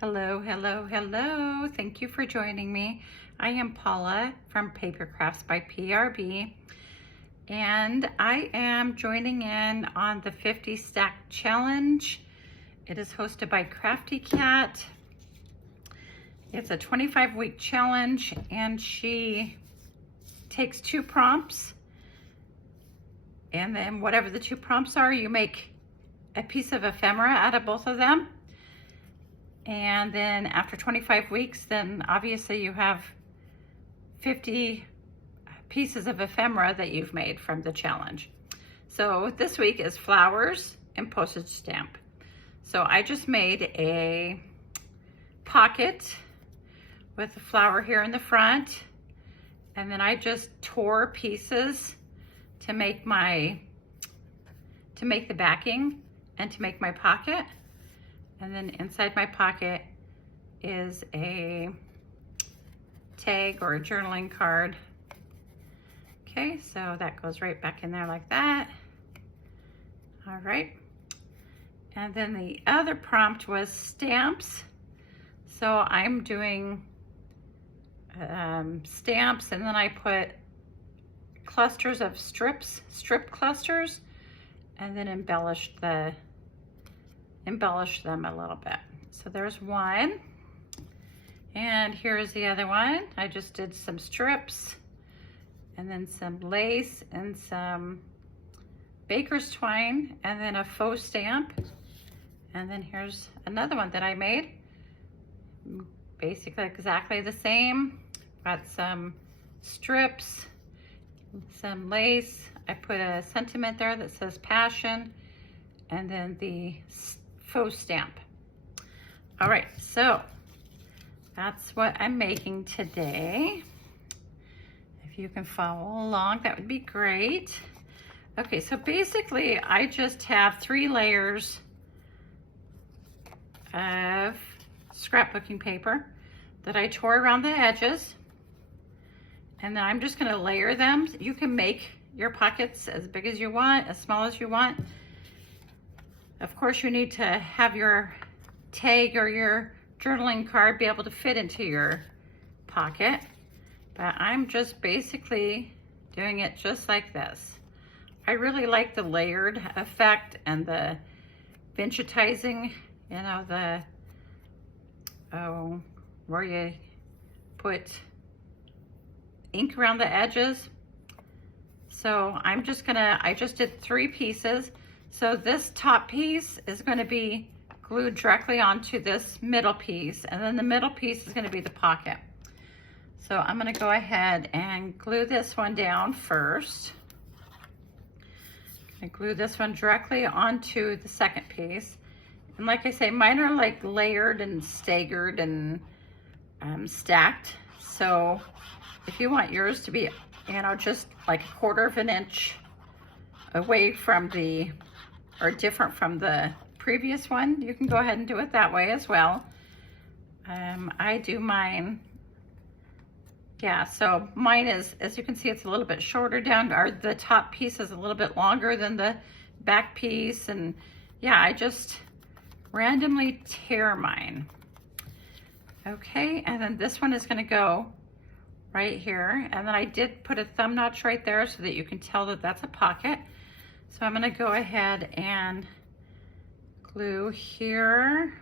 Hello, hello, hello. Thank you for joining me. I am Paula from Paper Crafts by PRB, and I am joining in on the 50 Stack Challenge. It is hosted by Crafty Cat. It's a 25-week challenge, and she takes 2 prompts, and then whatever the 2 prompts are, you make a piece of ephemera out of both of them. And then after 25 weeks, then obviously you have 50 pieces of ephemera that you've made from the challenge. So this week is flowers and postage stamp. So I just made a pocket with a flower here in the front, and then I just tore pieces to make the backing and to make my pocket. And then inside my pocket is a tag or a journaling card. Okay, so that goes right back in there like that. All right. And then the other prompt was stamps. So I'm doing stamps, and then I put clusters of strip clusters, and then embellish them a little bit. So there's one, and here's the other one. I just did some strips and then some lace and some baker's twine and then a faux stamp. And then here's another one that I made, basically exactly the same. Got some strips, some lace. I put a sentiment there that says passion, and then the faux stamp. All right, so that's what I'm making today. If you can follow along, that would be great. Okay, so basically I just have 3 layers of scrapbooking paper that I tore around the edges, and then I'm just gonna layer them. You can make your pockets as big as you want, as small as you want. Of course, you need to have your tag or your journaling card be able to fit into your pocket, but I'm just basically doing it just like this. I really like the layered effect and the vintagizing, you know, where you put ink around the edges. So I just did 3 pieces. So this top piece is going to be glued directly onto this middle piece, and then the middle piece is going to be the pocket. So I'm going to go ahead and glue this one down first. I glue this one directly onto the second piece. And like I say, mine are like layered and staggered and stacked. So if you want yours to be, you know, just like 1/4 of an inch away from or different from the previous one, you can go ahead and do it that way as well. I do mine, yeah, so mine is, as you can see, it's a little bit shorter down, or the top piece is a little bit longer than the back piece, and yeah, I just randomly tear mine. Okay, and then this one is gonna go right here, and then I did put a thumb notch right there so that you can tell that that's a pocket. So I'm gonna go ahead and glue here.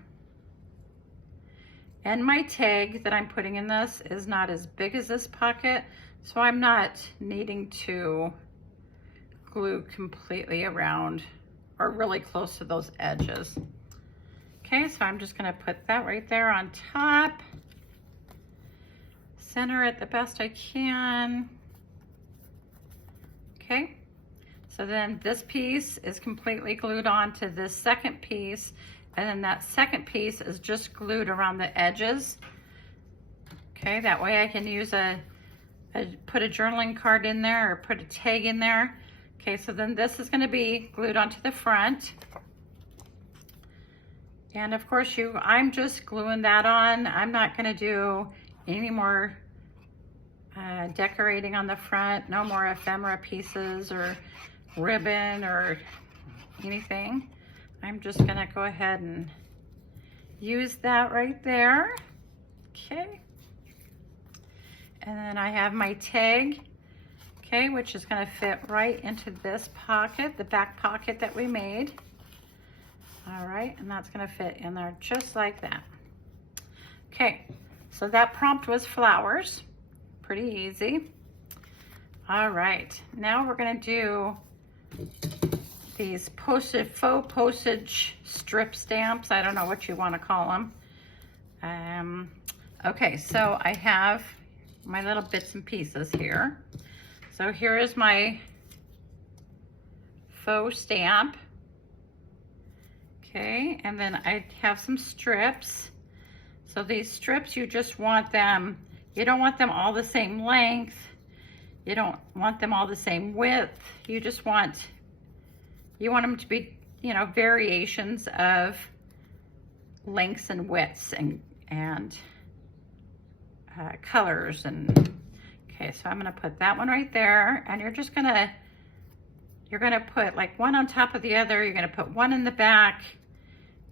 And my tag that I'm putting in this is not as big as this pocket, so I'm not needing to glue completely around or really close to those edges. Okay, so I'm just gonna put that right there on top. Center it the best I can. Okay. So then this piece is completely glued onto this second piece, and then that second piece is just glued around the edges. Okay, that way I can use put a journaling card in there or put a tag in there. Okay, so then this is gonna be glued onto the front. And of course I'm just gluing that on. I'm not gonna do any more decorating on the front, no more ephemera pieces or ribbon or anything. I'm just gonna go ahead and use that right there. Okay. And then I have my tag, okay, which is gonna fit right into this pocket, the back pocket that we made. All right, and that's gonna fit in there just like that. Okay, so that prompt was flowers, pretty easy. All right, now we're gonna do these faux postage strip stamps. I don't know what you wanna call them. Okay, so I have my little bits and pieces here. So here is my faux stamp. Okay, and then I have some strips. So these strips, you just want them, you don't want them all the same length. You don't want them all the same width. You just want, you want them to be, you know, variations of lengths and widths and colors. And okay, so I'm gonna put that one right there, and you're gonna put like one on top of the other. You're gonna put one in the back.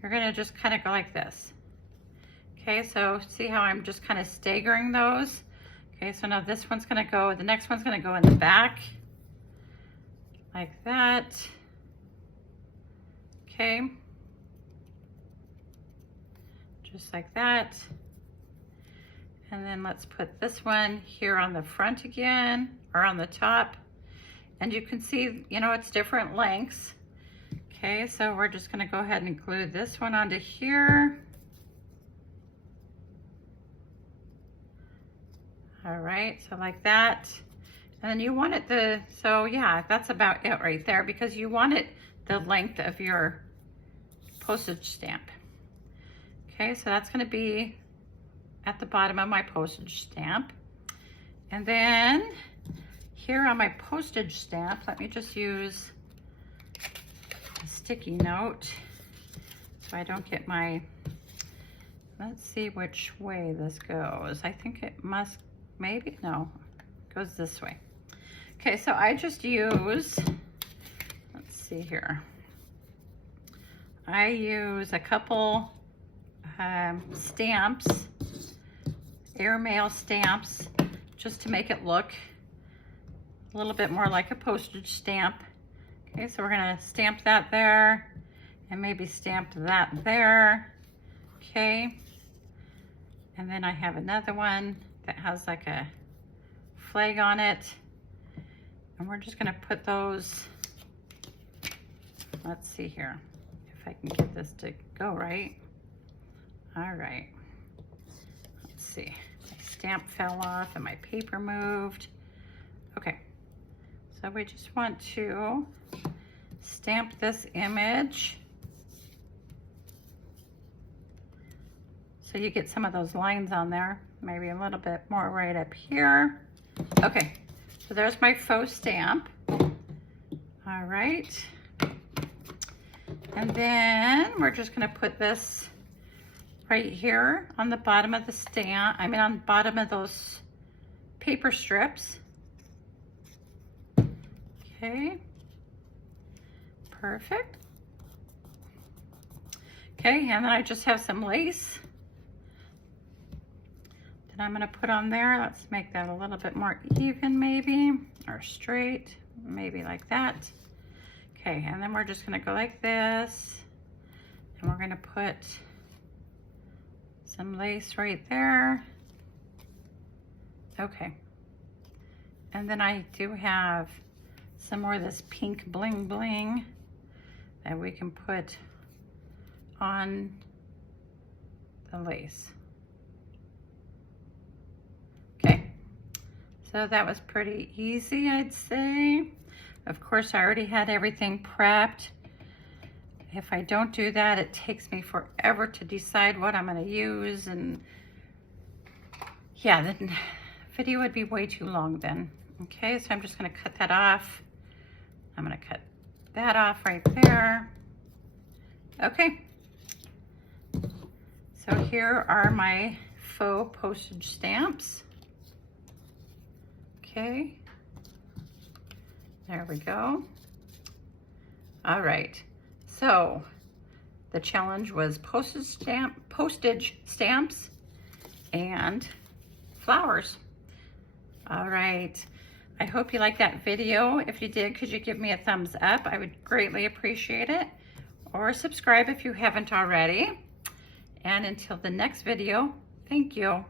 You're gonna just kind of go like this. Okay, so see how I'm just kind of staggering those? Okay, so now this one's gonna go, the next one's gonna go in the back, like that. Okay, just like that. And then let's put this one here on the front again, or on the top. And you can see, you know, it's different lengths. Okay, so we're just gonna go ahead and glue this one onto here. All right, so like that. And then you want it so yeah, that's about it right there, because you want it the length of your postage stamp. Okay, so that's gonna be at the bottom of my postage stamp. And then here on my postage stamp, let me just use a sticky note so I don't get my, let's see which way this goes. I think it must, maybe, no, it goes this way. Okay, so I just use, let's see here. I use a couple stamps, airmail stamps, just to make it look a little bit more like a postage stamp. Okay, so we're gonna stamp that there, and maybe stamp that there. Okay, and then I have another one that has like a flag on it, and we're just gonna put those, let's see here, if I can get this to go right. All right, let's see, my stamp fell off and my paper moved. Okay, so we just want to stamp this image so you get some of those lines on there, maybe a little bit more right up here. Okay, so there's my faux stamp. All right, and then we're just gonna put this right here on the bottom of the stamp, I mean on the bottom of those paper strips. Okay, perfect. Okay, and then I just have some lace that I'm gonna put on there. Let's make that a little bit more even maybe, or straight, maybe like that. Okay, and then we're just gonna go like this, and we're gonna put some lace right there. Okay, and then I do have some more of this pink bling bling that we can put on the lace. Okay, so that was pretty easy, I'd say. Of course, I already had everything prepped. If I don't do that, it takes me forever to decide what I'm gonna use, and yeah, the video would be way too long then. Okay, so I'm just gonna cut that off. I'm gonna cut that off right there. Okay, so here are my faux postage stamps. Okay, there we go. All right, so The challenge was postage stamps and flowers. All right. I hope you liked that video. If you did, could you give me a thumbs up? I would greatly appreciate it. Or subscribe if you haven't already. And until the next video, thank you.